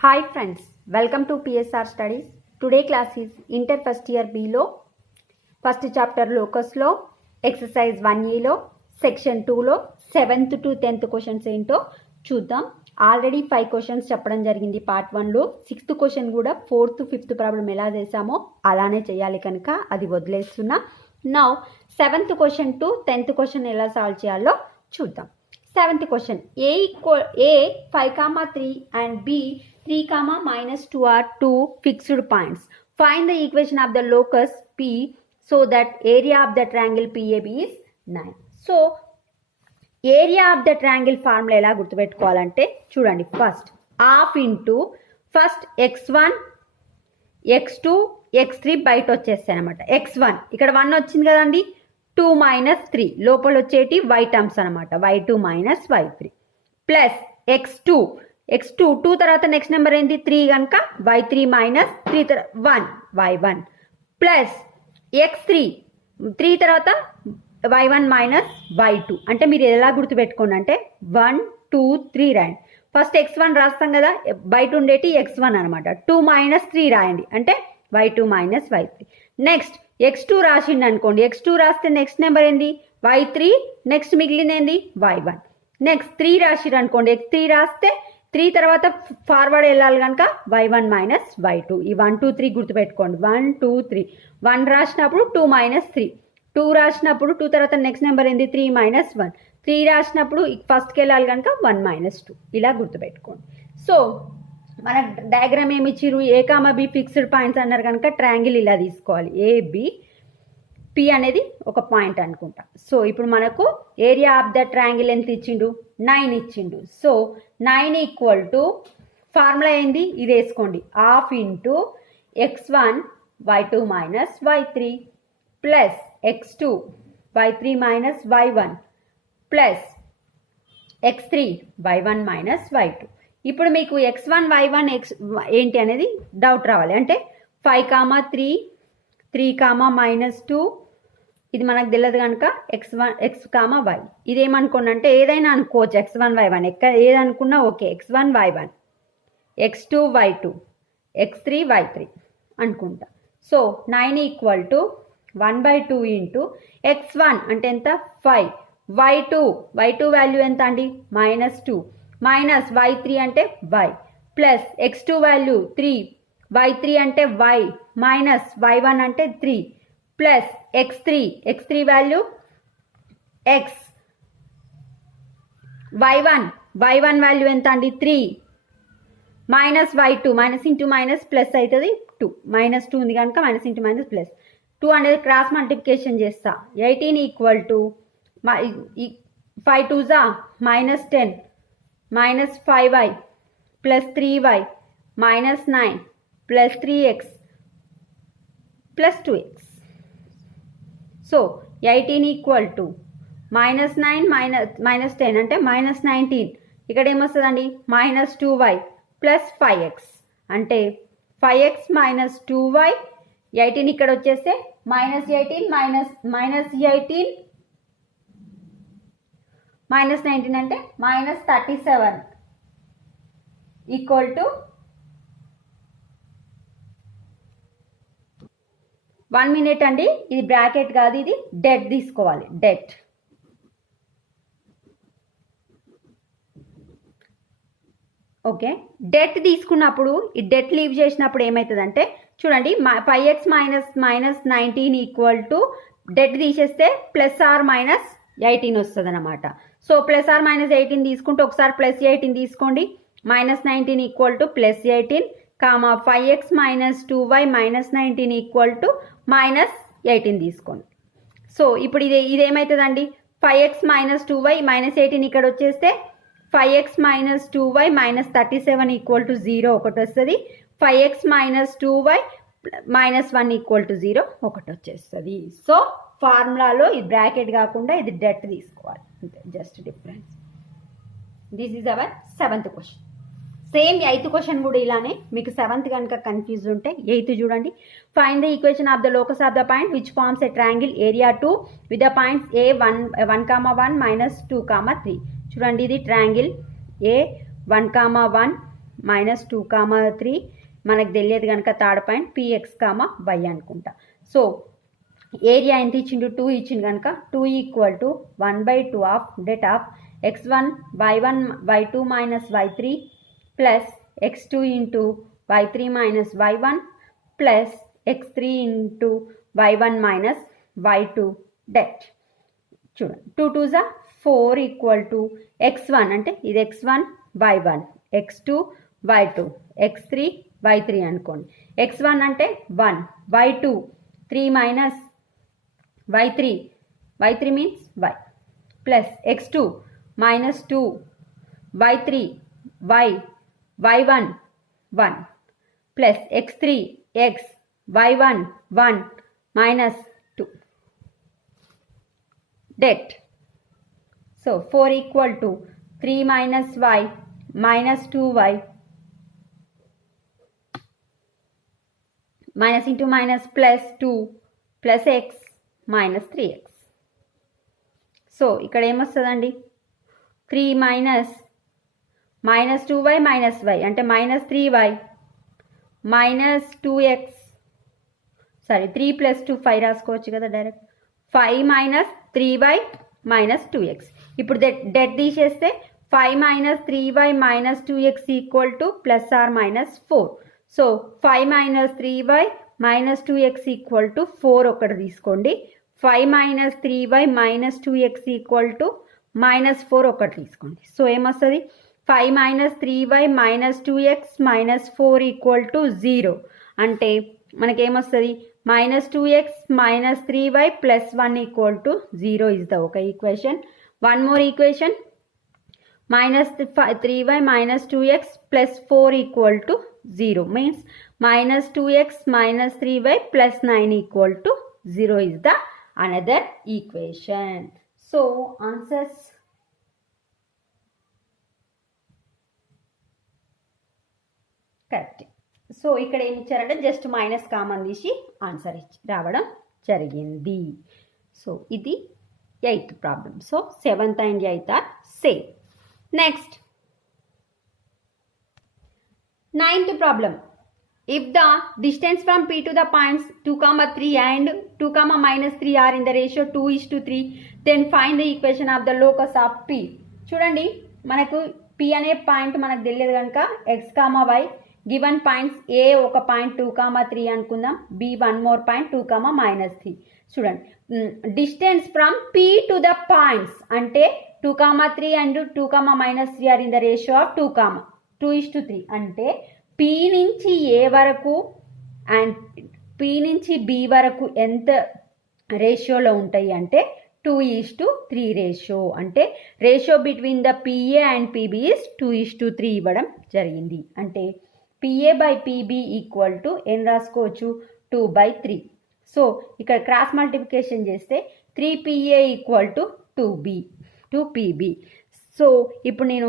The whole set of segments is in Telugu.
Hi friends, welcome to PSR Studies. Today class is Inter First Year B lo first chapter locus lo exercise 1A lo section 2 lo 7th to 10th questions ఏంటో చూద్దాం. ఆల్రెడీ 5 క్వశ్చన్స్ చెప్పడం జరిగింది పార్ట్ 1 లో. 6th క్వశ్చన్ కూడా 4th 5th ప్రాబ్లం ఎలా చేసామో అలానే చేయాలి కనుక అది వదిలేస్తున్నా. Now 7th question to 10th question ఎలా సాల్వ్ చేయాలో చూద్దాం. 7th question, A 5, 3 and B 3, -2 are two fixed points. Find the equation of the locus P so that area of the triangle PAB is 9. So, area of the triangle formula ఎలా గుర్తుపెట్టుకోవాలంటే చూడండి, first half into first x1 x2 x3 బయట వచ్చేస్తాయి అనమాట. x1 ఇక్కడ 1 వచ్చింది కదండి, 2 - 3 లోపల వచ్చేటి y టర్మ్స్ అనమాట, y2 - y3 ప్లస్ x2 2 తర్వాత నెక్స్ట్ నెంబర్ ఏంటి 3 కనుక y3 - 3 1 y1 ప్లస్ x3 3 తర్వాత y1 - y2. అంటే మీరు ఎలా గుర్తుపెట్టుకోండి అంటే 1 2 3 రాయండి. ఫస్ట్ x1 రాస్తాం కదా, బయట ఉండేటి x1 అనమాట. 2 - 3 రాయండి అంటే y2 - y3. నెక్స్ట్ x2 రాసిండి అనుకోండి, x2 రాస్తే నెక్స్ట్ నెంబర్ ఏంది y3, నెక్స్ట్ మిగిలింది ఏంది y1. నెక్స్ట్ 3 రాసిరు అనుకోండి, x3 రాస్తే 3 తర్వాత ఫార్వర్డ్ వెళ్ళాలి కనుక y1 - y2. ఈ 1 2 3 గుర్తుపెట్టుకోండి. 1 2 3 1 రాసినప్పుడు 2 - 3, 2 రాసినప్పుడు 2 తర్వాత నెక్స్ట్ నెంబర్ ఏంది 3 - 1, 3 రాసినప్పుడు ఫస్ట్కి వెళ్ళాలి కనుక 1 - 2. ఇలా గుర్తుపెట్టుకోండి. సో మన డయాగ్రామ్ ఏమి ఇచ్చిరు, ఏ కామా బి ఫిక్స్డ్ పాయింట్స్ అన్నారు కనుక ట్రయాంగిల్ ఇలా తీసుకోవాలి. ఏబి పి అనేది ఒక పాయింట్ అనుకుంటా. సో ఇప్పుడు మనకు ఏరియా ఆఫ్ ద ట్రయాంగిల్ ఎంత ఇచ్చిండు, 9 ఇచ్చిండు. సో 9 = ఫార్ములా ఏంది ఇది వేసుకోండి, half into x1 y2 - y3 plus x2 y3 - y1 plus x3 y1 - y2. ఇప్పుడు మీకు x1 y1 ఏంటి అనేది డౌట్ రావాలి. అంటే 5, 3 3, -2 ఇది మనకు తెలియదు కనుక x1 x, y ఇదేమనుకోండి అంటే ఏదైనా అనుకోవచ్చు, x1 y1 ఏదనుకున్నా okay. x1 y1 x2 y2 x3 y3 అనుకుంటా. సో 9 = 1/2 ఇంటూ x1 అంటే ఎంత 5, y2 వాల్యూ ఎంత అండి -2 మైనస్ y3 అంటే y plus x2 value 3, y3 అంటే y మైనస్ y1 అంటే 3 plus x3 value x, y1 value ఎంత అండి 3 minus y2 minus into minus plus అవుతుంది 2, -2 ఉంది కనుక మైనస్ ఇంటూ మైనస్ ప్లస్ 2 అనేది క్రాస్ మల్టిప్లికేషన్ చేస్తా. 18 = 5 2 -10 -5y plus 3y minus 9 plus 3x plus 2x. So 18 = -9 minus 10 అంటే -19. ఇక్కడ ఏమొస్తుందండి -2y plus 5x అంటే 5x minus 2y. 18 ఇక్కడ వచ్చేస్తే -18 -19 అంటే -37 = 1 minute అండి. ఇది బ్రాకెట్ కాదు, ఇది డెట్ తీసుకోవాలి, డెట్. ఓకే, డెట్ తీసుకున్నప్పుడు ఈ డెట్ లీవ్ చేసినప్పుడు ఏమవుతుందంటే చూడండి 5x -19 = డెట్ తీసేస్తే +or-18 వస్తుంది అనమాట. సో +or-18 తీసుకుంటే ఒకసారి +18 తీసుకోండి. -19 = +18, 5x -2y -19 = -18 తీసుకోండి. సో ఇప్పుడు ఇదేమవుతుందండి 5x -2y -18 ఇక్కడ వచ్చేస్తే 5x -2y -37 = 0 ఒకటి వస్తుంది. 5x -2y -1 = 0 ఒకటి వచ్చేస్తుంది. సో ఫార్ములాలో ఇది బ్రాకెట్ కాకుండా ఇది డెట్ తీసుకోవాలి, అంతే, just difference. This is our 7th question. Same 8th question కూడా ఇలానే. మీకు 7th కనుక కన్ఫ్యూజ్ ఉంటే 8th చూడండి. Find the equation of the locus of the point which forms a triangle area 2 with the points A 1, 1, -2, 3. చూడండి ఇది ట్రయాంగిల్ A 1, 1 -2, 3 మనకు తెలియదు కనుక థర్డ్ పాయింట్ px, y అనుకుంటా. సో ఏరియా ఎంత ఇచ్చిండు? 2 ఇచ్చిండు కనుక 2 = 1/2 of det of x1 y1 y2 minus y3 plus x2 into y3 minus y1 plus x3 into y1 minus y2 debt. చూడండి 2 2 జా 4 = x1 అంటే ఇది x1 y1 x2 y2 x3 y3 అనుకోండి. x1 అంటే 1 y2 3 minus y3 means y plus x2 minus 2 y3 y1 1 plus x3 x y1 1 minus 2 debt. So 4 = 3 minus y minus 2y minus into minus plus 2 plus x minus 3x. So ఇక్కడ ఏమొస్తుందండి? 3 మైనస్ 2y మైనస్ y అంటే minus 3y minus 2x, sorry 3 + 2 5 రాసుకోవచ్చు కదా direct. 5 minus 3y minus 2x. ఇప్పుడు డెట్ తీసేస్తే 5 minus 3y minus 2x = plus or minus 4. So 5 minus 3y minus 2x = 4 ఒకటి తీసుకోండి. 5 minus 3y minus 2x = minus 4 ఒకటి తీసుకోండి. సో ఏమొస్తుంది? 5 minus 3y minus 2x minus 4 = 0 అంటే మనకేమొస్తుంది? Minus 2x minus 3y plus 1 = 0 is the ఒక equation. One more equation minus 3y minus 2x plus 4 = 0 means minus 2x minus 3y plus 9 = 0 is the another equation. So answers correct. So ఇక్కడ ఏమి ఇచ్చారంటే జస్ట్ మైనస్ కామన్ తీసి ఆన్సర్ రావడం జరిగింది. సో ఇది 8th problem. So 7th and 8th are same. Next, 9th problem. If the distance from P to the points 2, 3 and 2, -3 are in the ratio 2:3, then find the equation of the locus of P. చూడండి మనకు P అనే పాయింట్ మనకు తెలియదు కనుక x, y given points A ఒక పాయింట్ 2, 3 అనుకుందాం, B వన్ మోర్ పాయింట్ 2, -3. చూడండి distance from P to the points అంటే 2, 3 and 2, -3 or in the ratio of 2:3 అంటే P నుంచి A వరకు అండ్ P నుంచి B వరకు ఎంత రేషియోలో ఉంటాయి అంటే 2:3 రేషియో. అంటే ratio between the PA and PB is 2:3 ఇవ్వడం జరిగింది. అంటే PA/PB = ఏం రాసుకోవచ్చు? 2/3. సో ఇక్కడ క్రాస్ మల్టిప్లికేషన్ చేస్తే 3PA = 2PB. సో ఇప్పుడు నేను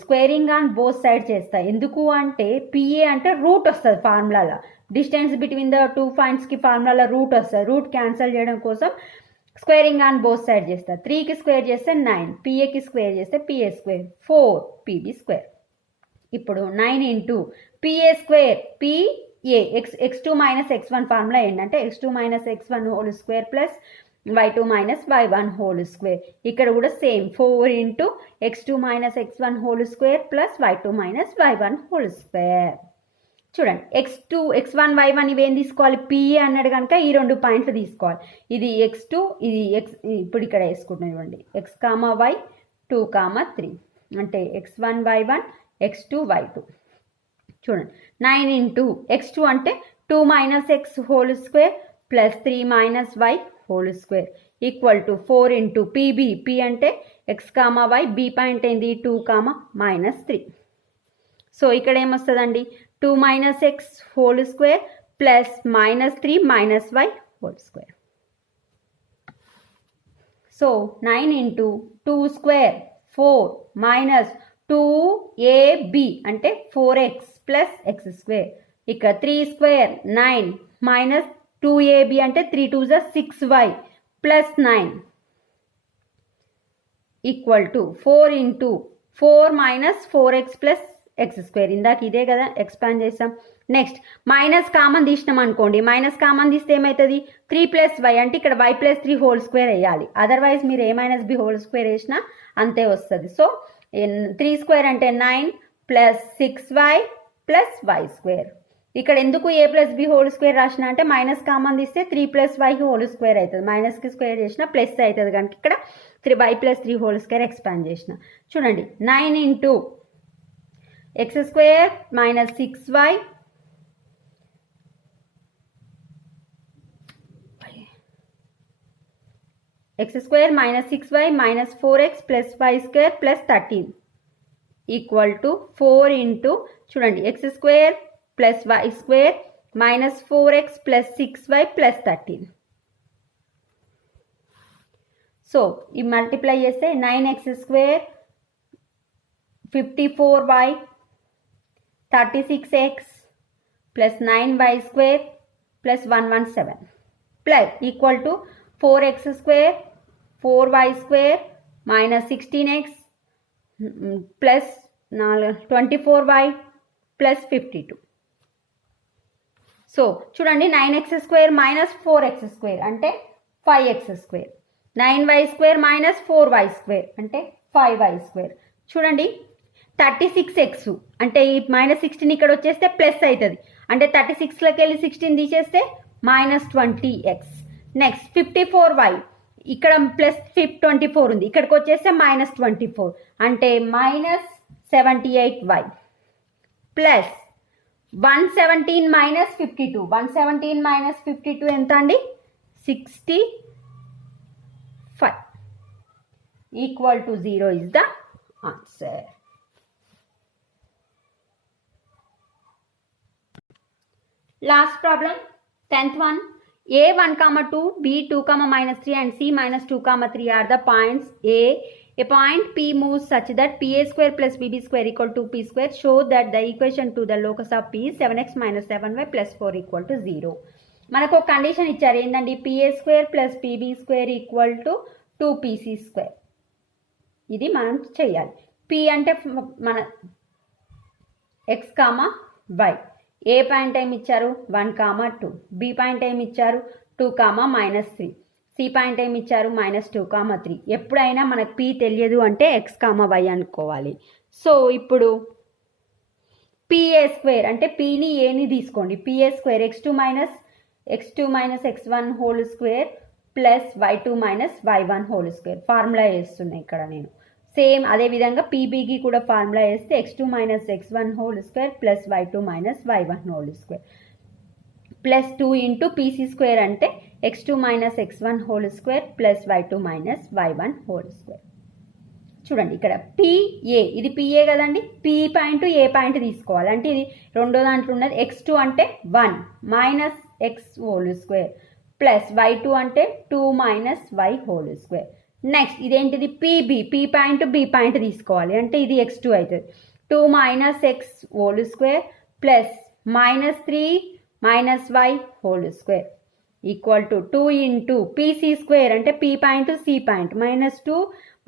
స్క్వేరింగ్ ఆన్ బోత్ సైడ్ చేస్తా. ఎందుకు అంటే PA అంటే రూట్ వస్తుంది ఫార్ములాలో, డిస్టెన్స్ బిట్వీన్ ద 2 పాయింట్స్కి ఫార్ములాలో రూట్ వస్తుంది. రూట్ క్యాన్సిల్ చేయడం కోసం స్క్వేరింగ్ ఆన్ బోత్ సైడ్ చేస్తా. 3కి స్క్వేర్ చేస్తే 9, PAకి స్క్వేర్ చేస్తే PA², 4PB². ఇప్పుడు 9 × PA² PA x2 - x1 formula ఏంటంటే x2 - x1 whole square plus y2 - y1 whole square. ఇక్కడ కూడా same 4 × x2 - x1 whole square plus y2 - y1 whole square. చూడండి x2 x1 y1 ఇవేం తీసుకోవాలి? PA అన్నాడు కనుక ఈ 2 పాయింట్లు తీసుకోవాలి. ఇది x2 ఇది x. ఇప్పుడు ఇక్కడ వేసుకుంటున్నాం చూడండి x, y 2, 3 అంటే x1 y1 x2 y2. చూడండి 9 × x2 అంటే 2 - x whole square plus 3 - y whole square = 4 × PB. P అంటే x, y, B పాయింట్ ఏంది 2, -3. సో ఇక్కడ ఏమొస్తుందండి? 2 - x whole square plus -3 - y whole square. So 9 × 2² 4 - 2AB అంటే 4x ప్లస్ x². ఇక్కడ 3² 9 - 2AB అంటే 3 2 6y plus 9 = 4 × 4 - 4x plus x square. ఇందాక ఇదే కదా ఎక్స్పాండ్ చేస్తాం. నెక్స్ట్ మైనస్ కామన్ తీసినాం అనుకోండి, మైనస్ కామన్ తీస్తే ఏమవుతుంది 3+y అంటే ఇక్కడ y+3 హోల్ స్క్వేర్ వేయాలి. అదర్వైజ్ మీరు a minus b whole square వేసినా అంతే వస్తుంది. సో 3 స్క్వేర్ అంటే 9 plus 6y plus y square. ఇక్కడ ఎందుకు a plus b whole square రాసిన అంటే మైనస్ కామన్ తీస్తే 3+y హోల్ స్క్వేర్ అవుతుంది, మైనస్కి స్క్వేర్ చేసిన ప్లస్ అవుతుంది కనుక ఇక్కడ y+3 హోల్ స్క్వేర్ ఎక్స్పాండ్ చేసిన. చూడండి 9 into X square minus 6y x square minus 6y minus 4x plus y square plus 13 equal to 4 into చూడండి x square plus y square minus 4x plus 6y plus 13. So ఈ మల్టిప్లై చేస్తే 9x square 54y 36x plus 9y square plus 117 plus equal to 4x square 4y square minus 16x plus 24y plus 52. So చూడండి 9x square minus 4x square అంటే 5x square, 9y square minus 4y square అంటే 5y square. చూడండి 36x అంటే ఈ మైనస్ 16 ఇక్కడ వచ్చేస్తే ప్లస్ అవుతుంది, అంటే 36లోకి వెళ్ళి 16 తీసేస్తే మైనస్ 20x. నెక్స్ట్ 54y ఇక్కడ ప్లస్ 24 ఉంది, ఇక్కడికి వచ్చేస్తే మైనస్ 24 అంటే minus 78y plus 117 minus 52. 117 minus 52 ఎంత అండి 65 equal to 0 is the answer. Last problem 10th one. A 1, 2, B 2, -3 and C -2, 3 are the points. A point P moves such that PA square plus BB square equal to P square. Show that the equation to the locus of P is 7x minus 7y plus 4 equal to 0. మనకు ఒక కండిషన్ ఇచ్చారు ఏంటండి PA square plus PB square equal to 2PC square. ఇది మనం చేయాలి. P అంటే మన x, y. ఏ పాయింట్ టైం ఇచ్చారు 1, 2. బి పాయింట్ టైం ఇచ్చారు 2, -3. సి పాయింట్ టైం ఇచ్చారు -2, 3. ఎప్పుడైనా మనకు పి తెలియదు అంటే x, y అనుకోవాలి. సో ఇప్పుడు పిఏ స్క్వేర్ అంటే పీని ఏని తీసుకోండి. PA square x2 minus x1 whole square plus y2 minus y1 whole square. Formula వేస్తున్నాయి ఇక్కడ నేను. సేమ్ అదేవిధంగా పీబీకి కూడా ఫార్ములా వేస్తే x2 minus x1 whole square plus y2 minus y1 whole square plus 2 into PC square అంటే x2 minus x1 whole square plus y2 minus y1 whole square. చూడండి ఇక్కడ పిఏ, ఇది పిఏ కదండి, పి పాయింట్ ఏ పాయింట్ తీసుకోవాలి. అంటే ఇది రెండో దాంట్లో ఉన్నది x2 అంటే 1 minus x whole square plus y2 అంటే 2 minus y whole square. Next ఇదేంటిది PB, P point B point తీసుకోవాలి. అంటే ఇది x2 అవుతుంది 2 minus x whole square plus -3 minus y whole square equal to 2 into PC square అంటే P point C point -2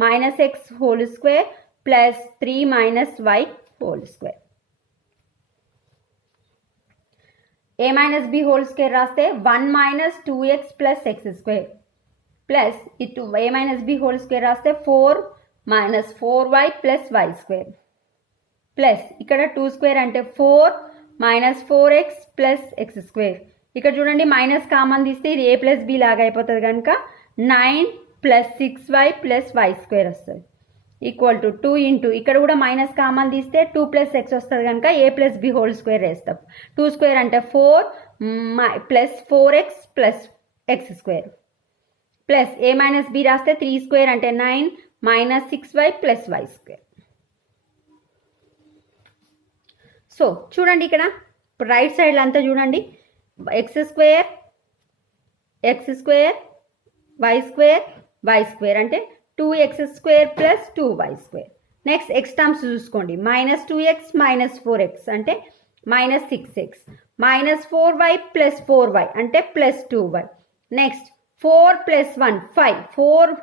minus x whole square plus 3 minus y whole square. a minus b whole square రాస్తే 1 minus 2x plus x square plus ఇటు a minus b whole square రాస్తే 4 minus 4y plus y square plus ఇక్కడ 2 స్క్వేర్ అంటే 4 minus 4x plus x square. ఇక్కడ చూడండి మైనస్ కామన్ తీస్తే ఇది a plus b లాగా అయిపోతుంది కనుక 9 plus 6y plus y square వస్తుంది ఈక్వల్ టు 2 ఇంటూ ఇక్కడ కూడా మైనస్ కామన్ తీస్తే 2 plus x వస్తుంది కనుక a plus b whole square వేస్తాం. 2 స్క్వేర్ అంటే 4 plus 4x plus x square plus a minus b రాస్తే 3 స్క్వేర్ అంటే 9 minus 6y plus y square. So చూడండి ఇక్కడ రైట్ సైడ్ అంతా చూడండి x square y square y square అంటే 2x square plus 2y square. Next x terms చూసుకోండి -2x minus 4x అంటే -6x minus 4y plus 4y అంటే plus 2y. Next 4 plus 1 5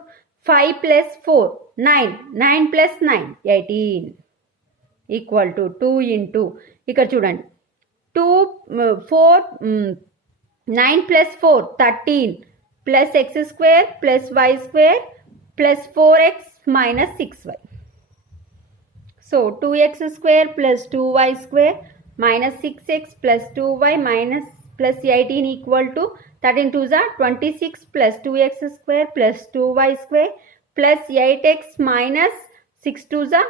5 plus 4 9 9 plus 9 18 equal to 2 into ఇక్కడ చూడండి 9 plus 4 13 plus x square plus y square plus 4x minus 6y. So 2x square plus 2y square minus 6x plus 2y minus plus 18 equal to 13 2 26 plus 2x square plus 2y square plus 8x minus 6 2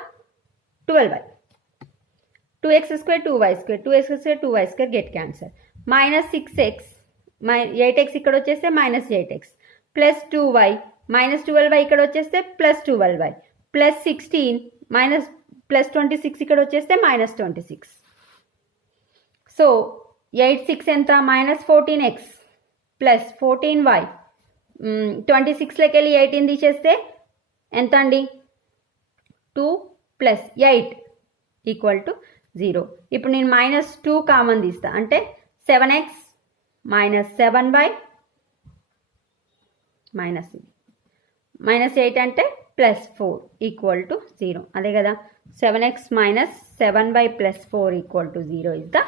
12y. 2x square 2y square 2x square 2y square get cancel minus 6x 8x ఇక్కడ వచ్చేస్తే minus 8x plus 2y minus 12y ఇక్కడ వచ్చేస్తే plus 12y plus 16 minus plus 26 ఇక్కడ వచ్చేస్తే మైనస్ 26. సో 8 6 ఎంత మైనస్ 14x ప్లస్ 14y 26లోకి వెళ్ళి 18 తీసేస్తే ఎంత అండి 2 ప్లస్ 8 ఈక్వల్ టు 0. ఇప్పుడు నేను మైనస్ 2 కామన్ తీస్తా అంటే 7x minus 7y minus minus 8 అంటే ప్లస్ 4 ఈక్వల్ టు 0. అదే కదా 7x minus 7y plus 4 equal to 0 is the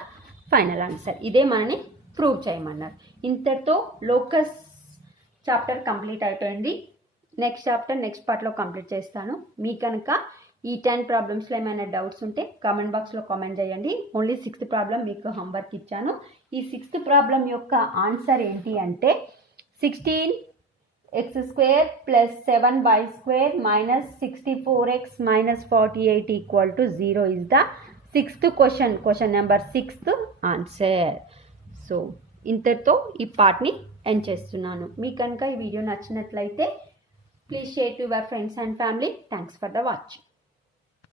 final answer. ఇదే మనని ప్రూవ్ చేయమన్నారు. ఇంతటితో లోకస్ చాప్టర్ కంప్లీట్ అయిపోయింది. నెక్స్ట్ చాప్టర్ నెక్స్ట్ పార్ట్లో కంప్లీట్ చేస్తాను. మీ కనుక ఈ 10 ప్రాబ్లమ్స్లో ఏమైనా డౌట్స్ ఉంటే కామెంట్ బాక్స్లో కామెంట్ చేయండి. ఓన్లీ 6th ప్రాబ్లం మీకు హోంవర్క్ ఇచ్చాను. ఈ 6th ప్రాబ్లం యొక్క ఆన్సర్ ఏంటి అంటే 16x square plus 7y square minus 64x minus 48 equal to 0 is the 6th question number 6th answer. So ఇంతటితో ఈ పార్ట్ని ఎండ్ చేస్తున్నాను. మీకు కనుక ఈ వీడియో నచ్చినట్లయితే please share to your friends and family. Thanks for the watch.